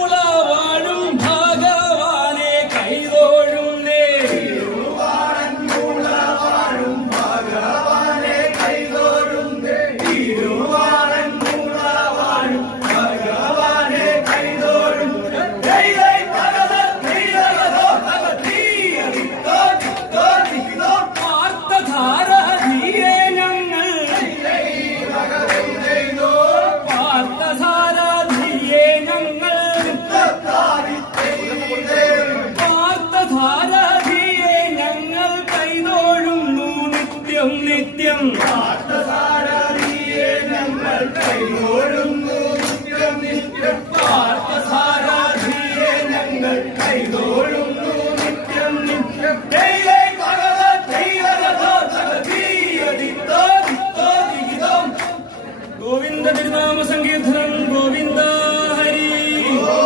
വാഴും ഭഗവാനെ കൈതൊഴുന്നേ വാഴും ഭഗവാനെ കൈതൊഴുന്നേ വാഴും ഭഗവാനെ കൈതൊഴുന്നേ പാർത്ഥസാരഥിയെ ഞങ്ങൾ പാർത്ഥസാരഥിയെ ഞങ്ങൾ പാർത്ഥസാരഥിയെ ഞങ്ങൾ കൈതൊഴുന്നു നിത്യം നിത്യം